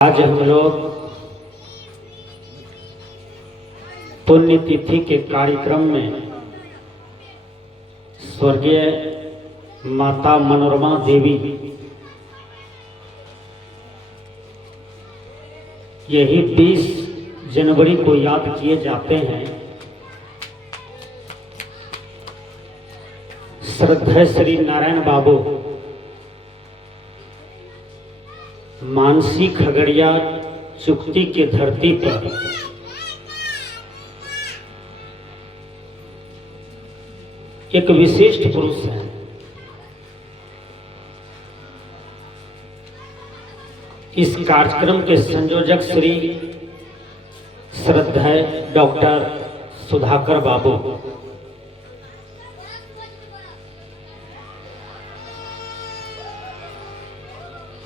आज हम लोग पुण्यतिथि के कार्यक्रम में स्वर्गीय माता मनोरमा देवी यही 20 जनवरी को याद किए जाते हैं। श्रद्धेय श्री नारायण बाबू मानसी खगड़िया चुक्ति की धरती पर एक विशिष्ट पुरुष है। इस कार्यक्रम के संयोजक श्री श्रद्धेय डॉक्टर सुधाकर बाबू,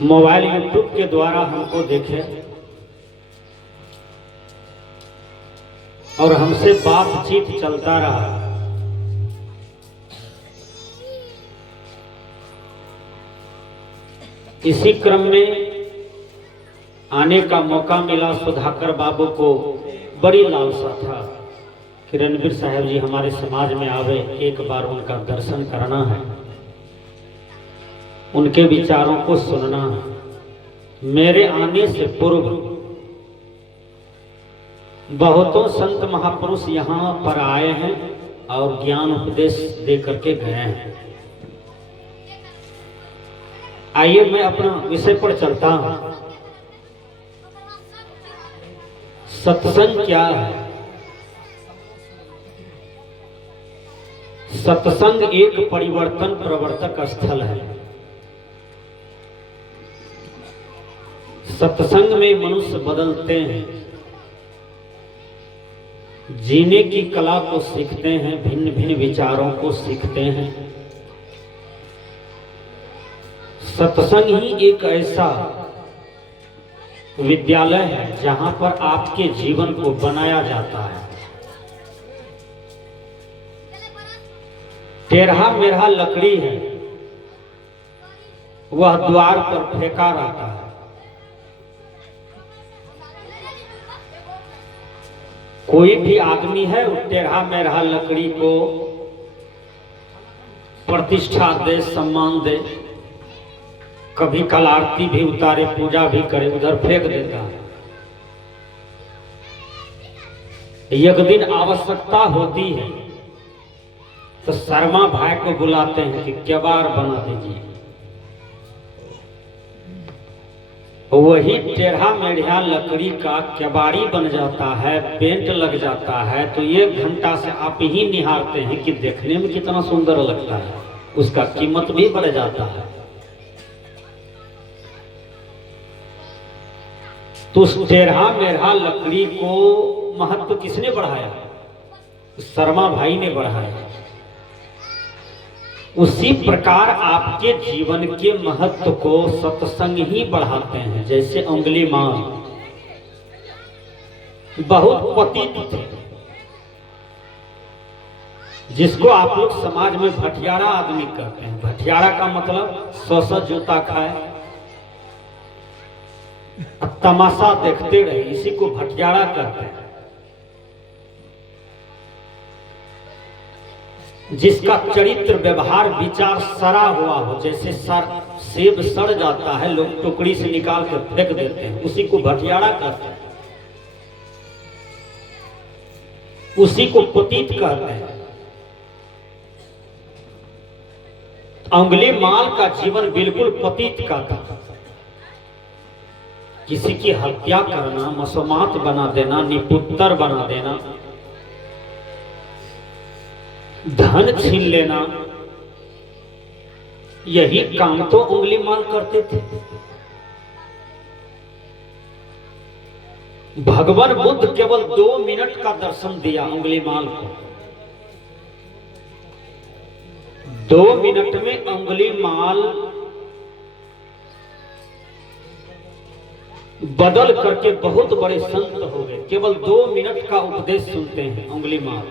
मोबाइल यूट्यूब के द्वारा हमको देखे और हमसे बातचीत चलता रहा। इसी क्रम में आने का मौका मिला। सुधाकर बाबू को बड़ी लालसा था कि रणवीर साहब जी हमारे समाज में आवे, एक बार उनका दर्शन करना है, उनके विचारों को सुनना है। मेरे आने से पूर्व बहुतों संत महापुरुष यहाँ पर आए हैं और ज्ञान उपदेश दे करके गए हैं। आइए मैं अपना विषय पर चलता हूं। सत्संग क्या है? सत्संग एक परिवर्तन प्रवर्तक स्थल है। सत्संग में मनुष्य बदलते हैं, जीने की कला को सीखते हैं, भिन्न भिन्न विचारों को सीखते हैं। सत्संग ही एक ऐसा विद्यालय है जहां पर आपके जीवन को बनाया जाता है। टेढ़ा मेढ़ा लकड़ी है, वह द्वार पर फेंका रहता है। कोई भी आदमी है उस टेढ़ा मेढ़ा लकड़ी को प्रतिष्ठा दे, सम्मान दे, कभी कल आरती भी उतारे, पूजा भी करे, उधर फेंक देता है। एक दिन आवश्यकता होती है तो शर्मा भाई को बुलाते हैं कि केबाड़ बना दीजिए। वही टेढ़ा मेढ़ा लकड़ी का केबाड़ी बन जाता है, पेंट लग जाता है, तो 1 घंटा से आप ही निहारते हैं कि देखने में कितना सुंदर लगता है, उसका कीमत भी बढ़ जाता है। तो उस टेढ़ा मेढ़ा लकड़ी को महत्व किसने बढ़ाया? शर्मा भाई ने बढ़ाया। उसी प्रकार आपके जीवन के महत्व को सत्संग ही बढ़ाते हैं। जैसे अंगुलीमाल बहुत पतित थे, जिसको आप लोग समाज में भटियारा आदमी कहते हैं। भटियारा का मतलब 100 जूता खाए, तमाशा देखते रहे, इसी को भटियारा कहते हैं। जिसका चरित्र व्यवहार विचार सड़ा हुआ हो, जैसे सेब सड़ जाता है, लोग टुकड़ी से निकाल कर फेंक देते हैं, उसी को भटियारा कहते हैं, उसी को पतित कहते हैं। अंगुलीमाल का जीवन बिल्कुल पतित का था। किसी की हत्या करना, मसोमात बना देना, निपुत्तर बना देना, धन छीन लेना, यही काम तो अंगुलीमाल करते थे। भगवान बुद्ध केवल 2 मिनट का दर्शन दिया अंगुलीमाल को। 2 मिनट में अंगुलीमाल बदल करके बहुत बड़े संत हो गए। केवल 2 मिनट का उपदेश सुनते हैं अंगुलीमाल,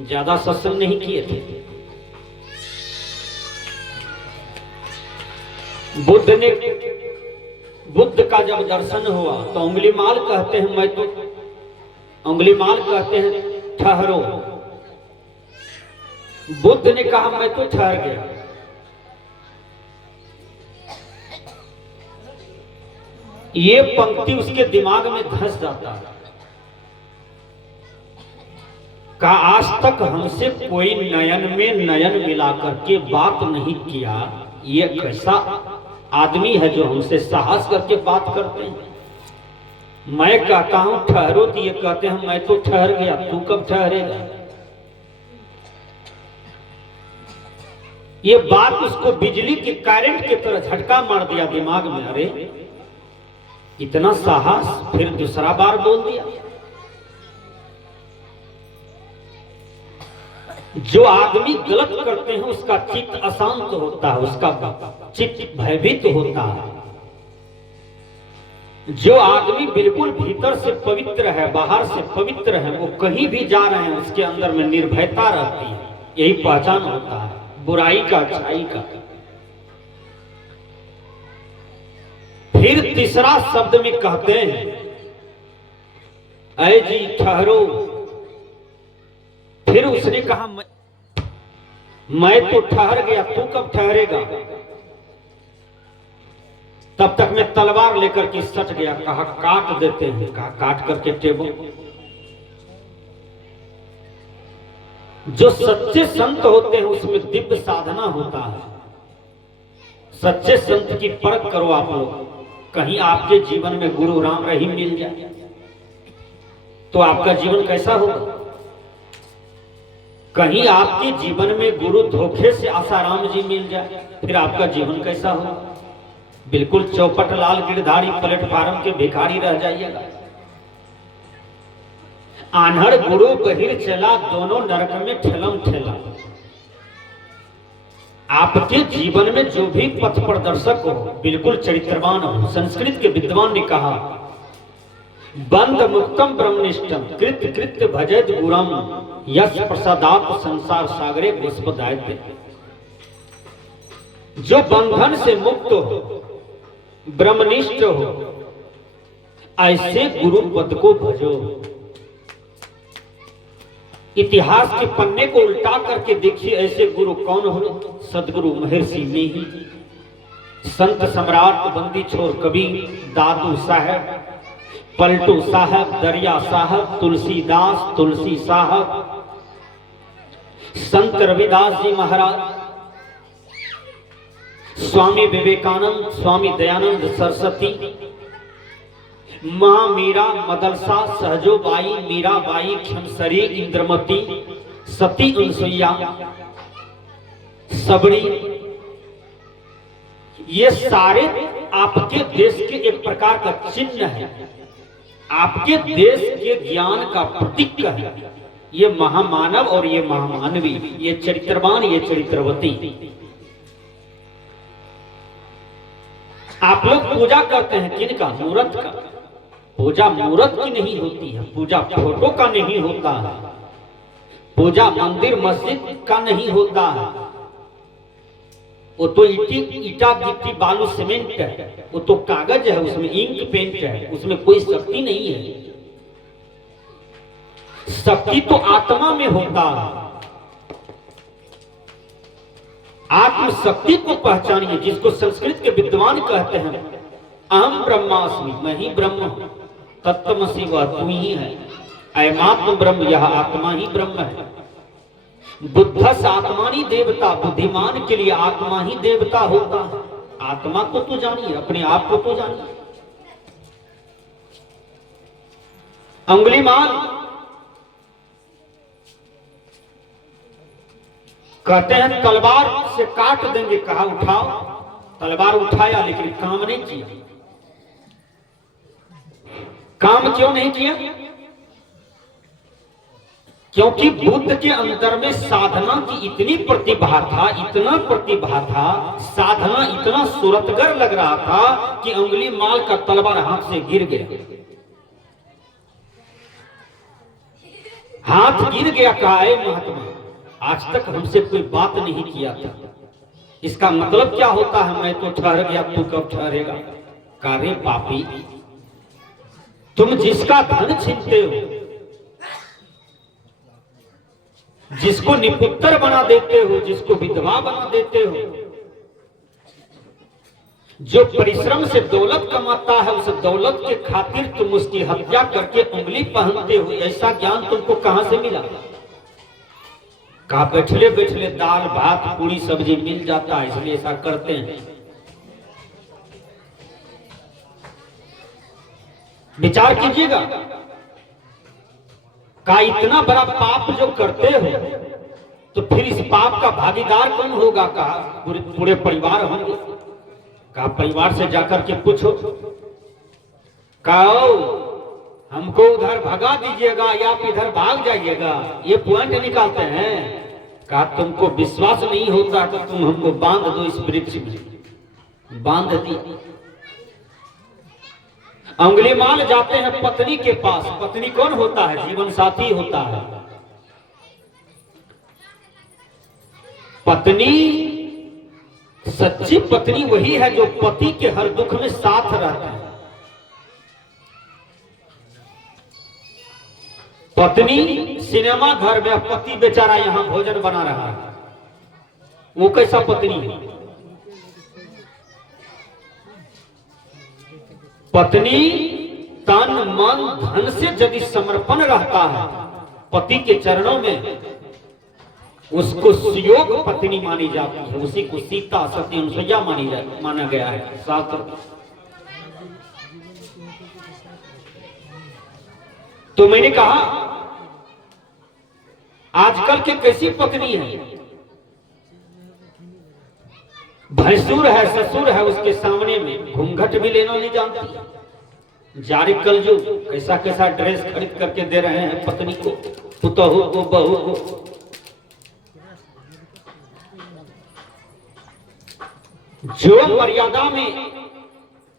ज्यादा सत्संग नहीं किए थे। बुद्ध ने बुद्ध का जब दर्शन हुआ तो उंगलीमाल कहते हैं उंगलीमाल कहते हैं ठहरो। बुद्ध ने कहा मैं तो ठहर गया। ये पंक्ति उसके दिमाग में धंस जाता है। का आज तक हमसे कोई नयन में नयन मिलाकर के बात नहीं किया। ये कैसा आदमी है जो हमसे साहस करके बात करते हैं। मैं कहता हूं ठहरो तो ये कहते हैं मैं तो ठहर गया, तू कब ठहरेगा। ये बात उसको बिजली के करंट की तरह झटका मार दिया दिमाग में। अरे इतना साहस, फिर दूसरा बार बोल दिया। जो आदमी गलत करते हैं उसका चित्त अशांत होता है, उसका चित्त भयभीत होता है। जो आदमी बिल्कुल भीतर से पवित्र है, बाहर से पवित्र है, वो कहीं भी जा रहे हैं उसके अंदर में निर्भयता रहती है। यही पहचान होता है बुराई का, अच्छाई का। फिर तीसरा शब्द में कहते हैं ऐ जी ठहरो। फिर उसने कहा मैं तो ठहर गया, तू कब ठहरेगा। तब तक मैं तलवार लेकर के सट गया। कहा काट देते हैं। कहा काट करके टेबल। जो सच्चे संत होते हैं उसमें दिव्य साधना होता है। सच्चे संत की परख करो आप लोग। कहीं आपके जीवन में गुरु राम रहीम मिल जाए तो आपका जीवन कैसा होगा। कहीं आपके जीवन में गुरु धोखे से आसाराम जी मिल जाए फिर आपका जीवन कैसा होगा। बिल्कुल चौपट लाल गिरधारी प्लेटफार्म के भिखारी रह जाइएगा। आन्हर गुरु बहिर चला, दोनों नरक में ठेलम ठेला। आपके जीवन में जो भी पथ प्रदर्शक हो बिल्कुल चरित्रवान हो। संस्कृत के विद्वान ने कहा बंद मुक्तम ब्रह्मनिष्ठम कृत कृत भजत गुरम यश प्रसादात संसार सागरे पुष्पदायते। जो बंधन से मुक्त हो, ब्रह्मनिष्ठ हो, ऐसे गुरु पद को भजो। इतिहास के पन्ने को उल्टा करके देखिए ऐसे गुरु कौन हो। सदगुरु महर्षि नेही, संत सम्राट बंदी छोर कबीर, दादू साहब, पलटू साहब, दरिया साहब, तुलसीदास, तुलसी साहब, संत रविदास जी महाराज, स्वामी विवेकानंद, स्वामी दयानंद सरस्वती, मां मीरा, मदरसा, सहजोबाई, मीराबाई, खमसरी, इंद्रमती, सती अनसुईया, सबरी। ये सारे आपके देश के एक प्रकार का चिन्ह है, आपके देश के ज्ञान का प्रतीक है। ये महामानव और ये महामानवी, ये चरित्रवान, ये चरित्रवती। आप लोग पूजा करते हैं किनका? मूर्त का। पूजा मूर्त की नहीं होती है, पूजा फोटो का नहीं होता है, पूजा मंदिर मस्जिद का नहीं होता है। वो तो ईटा गिट्टी बालू सीमेंट है, वो तो कागज है, उसमें इंक पेंट है, उसमें कोई शक्ति नहीं है। शक्ति तो आत्मा में होता है। आत्म शक्ति को पहचानिए, जिसको संस्कृत के विद्वान कहते हैं अहम ब्रह्मास्मि, मैं ही ब्रह्म हूं, तत्त्वमसि वह तू ही है, अयमात्म ब्रह्म, यह आत्मा ही ब्रह्म है। बुद्धस आत्मानी देवता, बुद्धिमान के लिए आत्मा ही देवता होता है। आत्मा को तो जानिए, अपने आप को तो जानिए। अंगुलीमाल कहते हैं तलवार से काट देंगे। कहा उठाओ। तलवार उठाया लेकिन काम नहीं किया। काम क्यों नहीं किया? क्योंकि बुद्ध के अंदर में साधना की इतनी प्रतिभा था, इतना प्रतिभा था, साधना इतना सूरतगर लग रहा था कि अंगुलीमाल का तलवार हाथ से गिर गया। हाथ गिर गया। कहा है महात्मा आज तक हमसे कोई बात नहीं किया था। इसका मतलब क्या होता है? मैं तो ठहर गया, तू कब ठहरेगा। कहा रे पापी, तुम जिसका धन छीनते हो, जिसको निपुत्र बना देते हो, जिसको विधवा बना देते हो, जो परिश्रम से दौलत कमाता है, उस दौलत के खातिर तुम उसकी हत्या करके उंगली पहनते हो, ऐसा ज्ञान तुमको कहां से मिला? कहा बैठले बैठले दाल भात पूरी सब्जी मिल जाता है इसलिए ऐसा करते हैं। विचार कीजिएगा, का इतना बड़ा पाप जो करते हो तो फिर इस पाप का भागीदार कौन होगा? कहा पूरे परिवार होंगे। कहा परिवार से जाकर के पूछो, कहो हमको उधर भगा दीजिएगा या आप इधर भाग जाइएगा, ये पॉइंट निकालते हैं। कहा तुमको विश्वास नहीं होता तो तुम हमको बांध दो इस वृक्ष में। बांध दी। अंगुलीमाल जाते हैं पत्नी के पास। पत्नी कौन होता है? जीवन साथी होता है। पत्नी, सच्ची पत्नी वही है जो पति के हर दुख में साथ रहता है। पत्नी सिनेमा घर में, पति बेचारा यहां भोजन बना रहा है, वो कैसा पत्नी है? पत्नी तन मन धन से यदि समर्पण रहता है पति के चरणों में, उसको सुयोग पत्नी मानी जाती है। उसी को सीता सती अनुसुईया माना गया है शास्त्र। तो मैंने कहा आजकल के कैसी पत्नी है? भैंसुर है, ससुर है, उसके सामने में घूंघट भी लेना नहीं जानती। जारी कलयुग, कैसा कैसा ड्रेस खरीद करके दे रहे हैं पत्नी को, पुतहू को, बहू को। जो मर्यादा में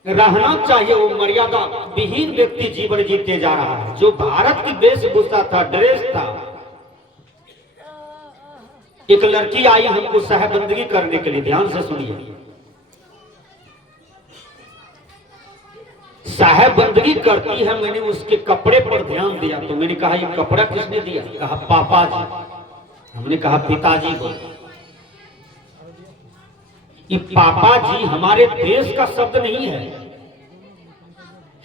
रहना चाहिए वो मर्यादा विहीन व्यक्ति जीवन जीते जा रहा है। जो भारत की वेशभूषा था, ड्रेस था। एक लड़की आई हमको साहेबंदगी करने के लिए, ध्यान से सुनिए। साहेबंदगी करती है, मैंने उसके कपड़े पर ध्यान दिया तो मैंने कहा ये कपड़ा किसने दिया? कहा पापा जी। हमने कहा पिताजी बोले। ये पापा जी हमारे देश का शब्द नहीं है,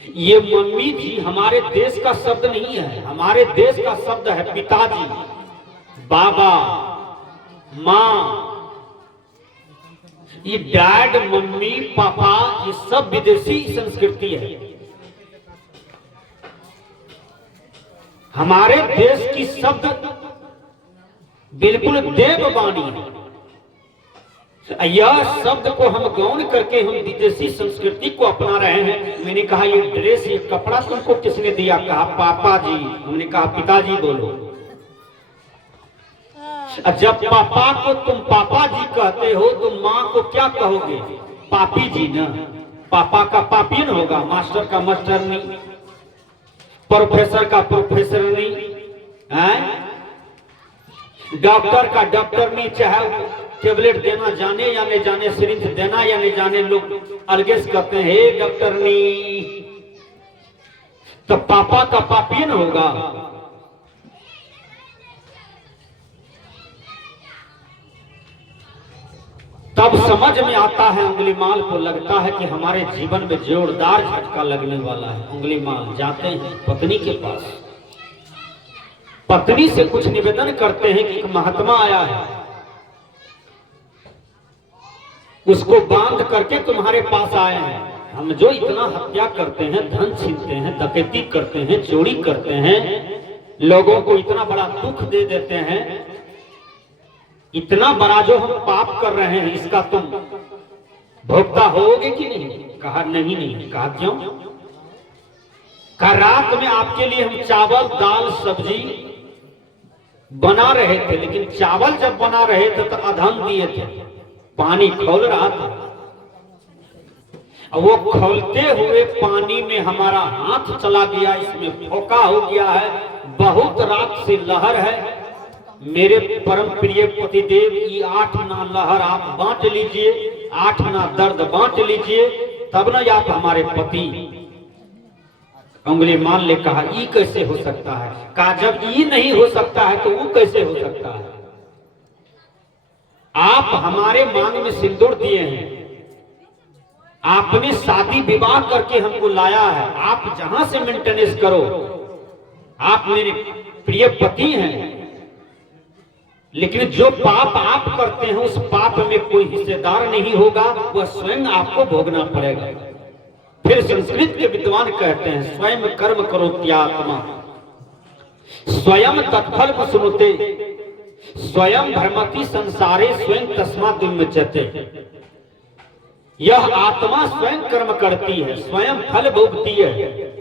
ये मम्मी जी हमारे देश का शब्द नहीं है। हमारे देश का शब्द है पिताजी, बाबा, माँ। ये डैड, मम्मी, पापा, ये सब विदेशी संस्कृति है। हमारे देश की शब्द बिल्कुल देववाणी है। यह शब्द को हम गौण करके हम विदेशी संस्कृति को अपना रहे हैं। मैंने कहा ये ड्रेस, ये कपड़ा तुमको किसने दिया? कहा पापा जी। हमने कहा पिताजी बोलो। जब पापा को तुम पापा जी कहते हो तो माँ को क्या कहोगे? पापी जी ना। पापा का पापी न होगा, मास्टर का मास्टर नहीं, प्रोफेसर का प्रोफेसर नहीं, डॉक्टर का डॉक्टर नहीं। चाहे टेबलेट देना जाने या नहीं जाने, सिरिंज देना या नहीं जाने, लोग अलगेस कहते हैं हे डॉक्टर नहीं। तो पापा का पापी न होगा। तब समझ में आता है अंगुलीमाल को, लगता है कि हमारे जीवन में जोरदार झटका लगने वाला है। अंगुलीमाल जाते हैं पत्नी के पास, पत्नी से कुछ निवेदन करते हैं कि एक महात्मा आया है, उसको बांध करके तुम्हारे पास आए हैं। हम जो इतना हत्या करते हैं, धन छीनते हैं, डकैती करते हैं, चोरी करते हैं, लोगों को इतना बड़ा दुख दे देते हैं, इतना बड़ा जो हम पाप कर रहे हैं, इसका तुम भोगता होगे कि नहीं? कहा नहीं नहीं। कहा क्यों? कहा रात में आपके लिए हम चावल, दाल, सब्जी बना रहे थे, लेकिन चावल जब बना रहे थे तो अधन दिए थे, पानी खौल रहा था। वो खौलते हुए पानी में हमारा हाथ चला गया, इसमें फोका हो गया है, बहुत रात से लहर है। मेरे परम प्रिय पतिदेव, ये 8 ना लहर आप बांट लीजिए, 8 ना दर्द बांट लीजिए, तब ना आप हमारे पति। उंगली मान ले कहा ई कैसे हो सकता है? कहा जब ई नहीं हो सकता है तो वो कैसे हो सकता है? आप हमारे मांग में सिंदूर दिए हैं, आपने शादी विवाह करके हमको लाया है, आप जहां से मेंटेनेंस करो, आप मेरे प्रिय पति हैं, लेकिन जो पाप आप करते हैं उस पाप में कोई हिस्सेदार नहीं होगा, वह स्वयं आपको भोगना पड़ेगा। फिर संस्कृत के विद्वान कहते हैं स्वयं कर्म करो त्यात्मा, स्वयं तत्फल सुनुते, स्वयं भ्रमति संसारे स्वयं तस्मात् विमुच्यते। यह आत्मा स्वयं कर्म करती है, स्वयं फल भोगती है,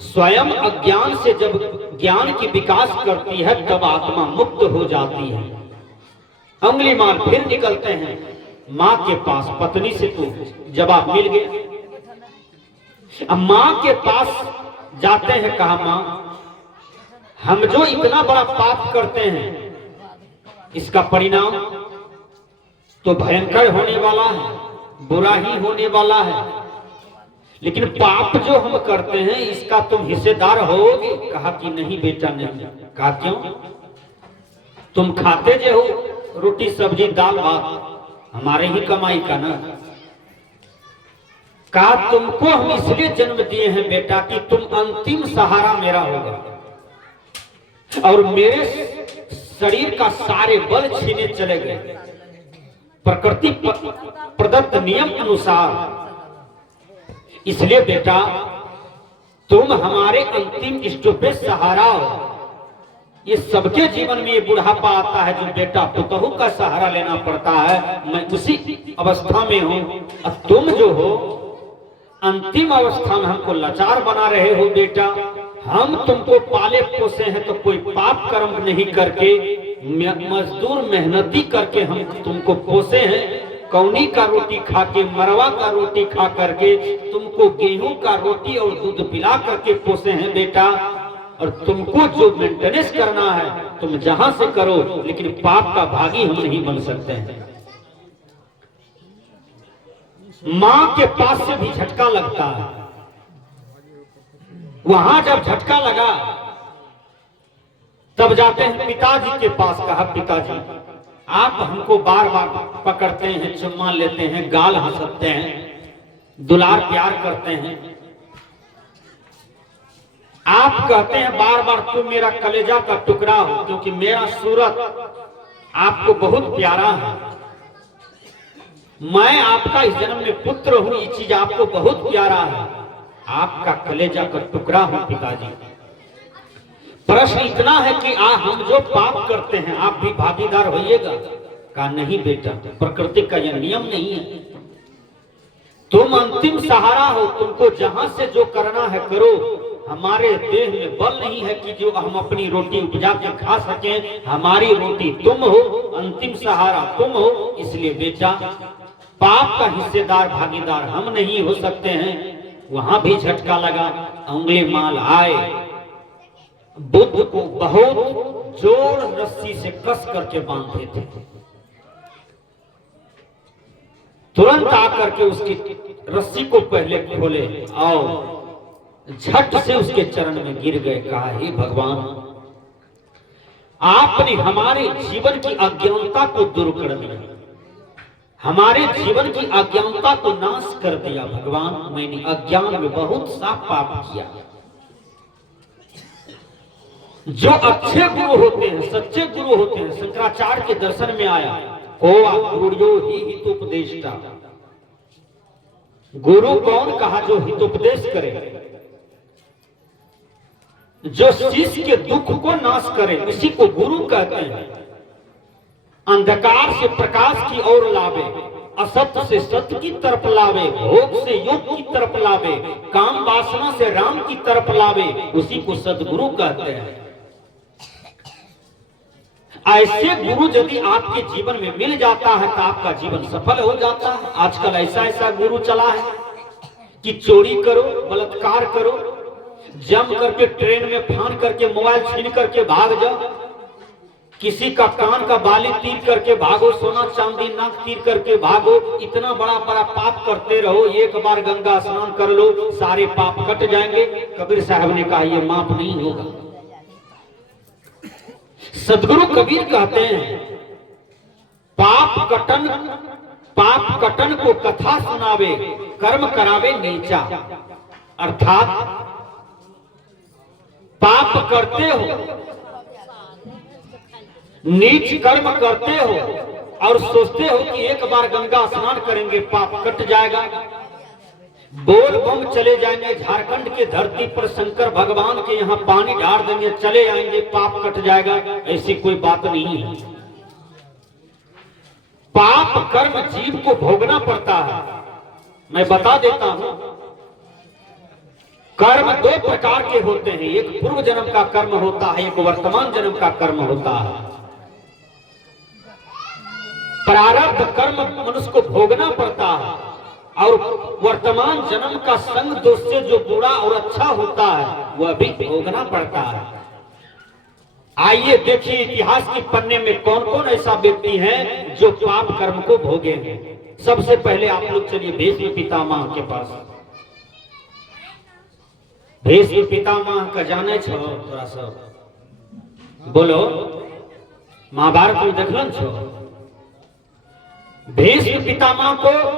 स्वयं अज्ञान से जब ज्ञान की विकास करती है तब आत्मा मुक्त हो जाती है। उंगली मार फिर निकलते हैं माँ के पास, पत्नी से तो जवाब मिल गया। अब माँ के पास जाते हैं, कहा माँ हम जो इतना बड़ा पाप करते हैं इसका परिणाम तो भयंकर होने वाला है, बुरा ही होने वाला है, लेकिन पाप जो हम करते हैं इसका तुम हिस्सेदार होगे? कहा कि नहीं बेटा नहीं। कहा क्यों? तुम खाते जो हो रोटी सब्जी दाल भात, हमारे ही कमाई का ना। कहा तुमको हम इसलिए जन्म दिए हैं बेटा कि तुम अंतिम सहारा मेरा होगा, और मेरे शरीर का सारे बल छीने चले गए प्रकृति प्रदत्त नियम अनुसार, इसलिए बेटा तुम हमारे अंतिम स्टॉपेज सहारा हो। ये सबके जीवन में ये बुढ़ापा आता है जो बेटा पुतहू का सहारा लेना पड़ता है, मैं उसी अवस्था में हूं। अब तुम जो हो अंतिम अवस्था में हमको लाचार बना रहे हो बेटा। हम तुमको पाले पोसे हैं तो कोई पाप कर्म नहीं करके, मजदूर मेहनती करके हम तुमको पोसे हैं। कौनी का रोटी खा के, मरवा का रोटी खा करके, तुमको गेहूं का रोटी और दूध पिला करके पोसे हैं बेटा। और तुमको जो मेंटेनेंस करना है तुम जहां से करो, लेकिन पाप का भागी हम नहीं बन सकते हैं। मां के पास से भी झटका लगता है। वहां जब झटका लगा तब जाते हैं पिताजी के पास। कहा पिताजी आप हमको बार बार पकड़ते हैं, चुम्मा लेते हैं, गाल हंसते हैं, दुलार प्यार करते हैं, आप कहते हैं बार बार तुम मेरा कलेजा का टुकड़ा हो, क्योंकि मेरा सूरत आपको बहुत प्यारा है, मैं आपका इस जन्म में पुत्र हूं, ये चीज आपको बहुत प्यारा है, आपका कलेजा का टुकड़ा हूं पिताजी। प्रश्न इतना है कि हम जो पाप करते हैं आप भी भागीदार होइएगा? कहा नहीं बेटा, प्रकृति का यह नियम नहीं है, तुम अंतिम सहारा हो, तुमको जहां से जो करना है करो। हमारे देह में बल नहीं है कि जो हम अपनी रोटी उपजा के खा सकें, हमारी रोटी तुम हो, अंतिम सहारा तुम हो, इसलिए बेटा पाप का हिस्सेदार भागीदार हम नहीं हो सकते हैं। वहां भी झटका लगा। उंगली माल आए, बुद्ध को बहुत जोर रस्सी से कस करके बांधे थे, तुरंत आकर के उसकी रस्सी को पहले खोले और झट से उसके चरण में गिर गए। कहा हे भगवान आपने हमारे जीवन की अज्ञानता को दूर कर दिया, हमारे जीवन की अज्ञानता को नाश कर दिया। भगवान मैंने अज्ञान में बहुत सा पाप किया। जो अच्छे गुरु होते हैं, सच्चे गुरु होते हैं, शंकराचार्य के दर्शन में आया कोवा गुरुयो ही हितोपदेष्टा। गुरु कौन? कहा जो हितोपदेश करे, जो शिष्य के दुख को नाश करे, इसी को गुरु कहते हैं। अंधकार से प्रकाश की ओर लावे, असत्य से सत्य की तरफ लावे, भोग से योग की तरफ लावे, काम वासना से राम की तरफ लावे, उसी को सदगुरु कहते हैं। ऐसे गुरु यदि आपके जीवन में मिल जाता है तो आपका जीवन सफल हो जाता है। आजकल ऐसा ऐसा गुरु चला है कि चोरी करो, बलात्कार करो, जम करके ट्रेन में फान करके मोबाइल छीन करके भाग जाओ, किसी का कान का बाली तीर करके भागो, सोना चांदी नाक तीर करके भागो, इतना बड़ा बड़ा पाप करते रहो, एक बार गंगा स्नान कर लो सारे पाप कट जाएंगे। कबीर साहब ने कहा यह माफ नहीं होगा। सदगुरु कबीर कहते हैं पाप कटन को कथा सुनावे, कर्म करावे नीचा। अर्थात पाप करते हो, नीच कर्म करते हो और सोचते हो कि एक बार गंगा स्नान करेंगे पाप कट जाएगा, बोल बम चले जाएंगे झारखंड की धरती पर, शंकर भगवान के यहाँ पानी डाल देंगे चले आएंगे पाप कट जाएगा, ऐसी कोई बात नहीं है। पाप कर्म जीव को भोगना पड़ता है। मैं बता देता हूं, कर्म दो प्रकार के होते हैं, एक पूर्व जन्म का कर्म होता है, एक वर्तमान जन्म का कर्म होता है। प्रारब्ध कर्म मनुष्य को भोगना पड़ता है और वर्तमान जन्म का संग दोष से जो बुरा और अच्छा होता है वह भी भोगना पड़ता है। आइए देखिए इतिहास के पन्ने में कौन कौन ऐसा व्यक्ति है जो पाप कर्म को भोगे हैं। सबसे पहले आप लोग चलिए भीष्म पितामह के पास। भीष्म पितामह का जाने छो, थोड़ा सा बोलो, महाभारत में देखलन छो। भीष्म पितामह को